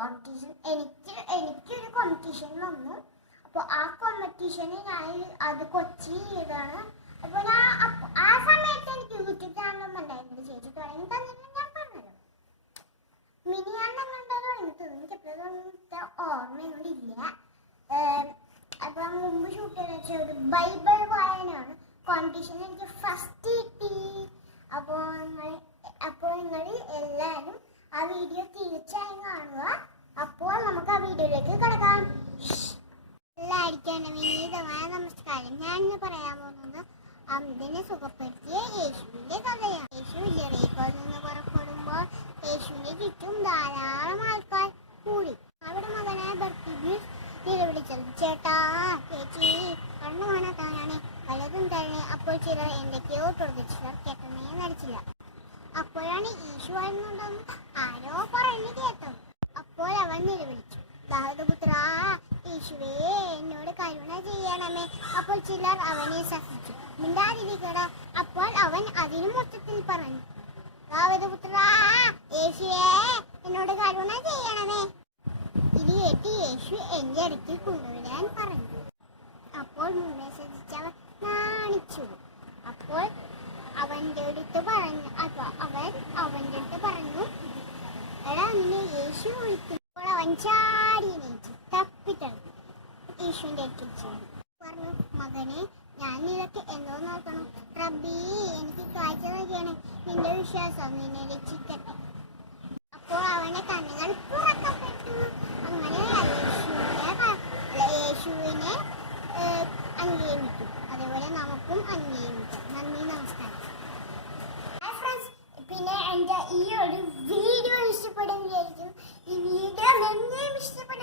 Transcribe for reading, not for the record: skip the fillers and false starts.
Competition എനിക്കൊരു competition വന്നു. അപ്പോൾ ആ കോമ്പറ്റീഷന് ഞാൻ അത് കൊച്ചി ഇതാണ്. അപ്പോൾ ആ സമയത്ത് എനിക്ക് യൂട്യൂബ് ചാനലൊന്നും ഉണ്ടായിരുന്നു. ചേച്ചി തുടങ്ങി തന്നിട്ട് ഞാൻ പറഞ്ഞല്ലോ, മിനിയാണ്ടങ്ങാണ്ടോ തുടങ്ങി തന്നു. എനിക്ക് എപ്പോഴത്തെ ഓർമ്മയൊന്നും ഇല്ല. അപ്പോൾ മുമ്പ് ഷൂട്ട് ചെയ്ത് വെച്ച ഒരു ബൈബിൾ വായനയാണ് കോമ്പറ്റീഷൻ എനിക്ക് ഫസ്റ്റ് കിട്ടി. അപ്പോൾ നിങ്ങൾ എല്ലാവരും ആ വീഡിയോ തീർച്ചയായും കാണുക. അപ്പോൾ നമുക്ക് ആ വീഡിയോയിലേക്ക് കിടക്കാം. എല്ലാവർക്കും എൻ്റെ വിനീതമായ നമസ്കാരം. ഞാൻ ഇന്ന് പറയാൻ പോകുന്നത് അമിതിനെ സുഖപ്പെടുത്തിയ യേശുവിൻ്റെ കഥയാണ്. യേശു ജെറീക്കോയിൽ നിന്ന് പുറപ്പെടുമ്പോൾ യേശുവിൻ്റെ ചുറ്റും ധാരാളം ആൾക്കാർ കൂടി. അവിടെ മകനായ ബർത്തിമേസ് നിലവിളിച്ചത്, ചേട്ടാ, ചേച്ചി, കണ്ണു കാണാത്തവനാണ്, പലതും തന്നെ. അപ്പോൾ ചിലർ എന്തൊക്കെയോ തുറന്നു, ചിലർ കേട്ടമേ നടിച്ചില്ല. അപ്പോഴാണ് യേശു വരുന്നുണ്ടെന്ന് ആരോ പറഞ്ഞു കേട്ടത്. അപ്പോൾ അവൻ നിലവിളിച്ചു, ദാവീദുപുത്രാ, യേശുവേ, എന്നോട് കരുണ ചെയ്യണമേ. അപ്പോൾ ചിലർ അവനെ ശാസിച്ചു, മിണ്ടാതിരിക്കടാ. അപ്പോൾ അവൻ അതിനു മൊത്തത്തിൽ പറഞ്ഞു, ദാവീദുപുത്രാ, യേശുവേ, എന്നോട് കരുണ ചെയ്യണമേ. ഇത് കേട്ട് യേശു എന്റെ അടുത്ത് കൊണ്ടുവരാൻ പറഞ്ഞു. അപ്പോൾ മുന്നേ ശ്രദ്ധിച്ചവൻ നാണിച്ചു. അപ്പോൾ അവന്റെ അടുത്ത് പറഞ്ഞു, എടാ, നിന്നെ യേശു വിളിക്കുമ്പോൾ. അവൻ ചാടി എണീറ്റ് തപ്പിത്തടഞ്ഞു യേശുവിന്റെ അടുത്ത് പറഞ്ഞു, മകനെ, ഞാൻ നിനക്ക് എന്തോ നോക്കണം. റബ്ബി, എനിക്ക് കാഴ്ച നൽകണേ. നിന്റെ വിശ്വാസം നിന്നെ രക്ഷിക്കട്ടെ. അപ്പോൾ അവന്റെ കണ്ണുകൾ തുറക്കപ്പെട്ടു. അങ്ങനെ യേശുവിനെ അംഗീകരിക്കും. അതേപോലെ നമുക്കും അംഗീകരിക്കാം. നന്ദി, നമസ്കാരം. പിന്നെ എൻ്റെ ഈ ഒരു വീഡിയോ ഇഷ്ടപ്പെടും വിചാരിച്ചു. ഈ വീഡിയോ എന്നെയും ഇഷ്ടപ്പെടും.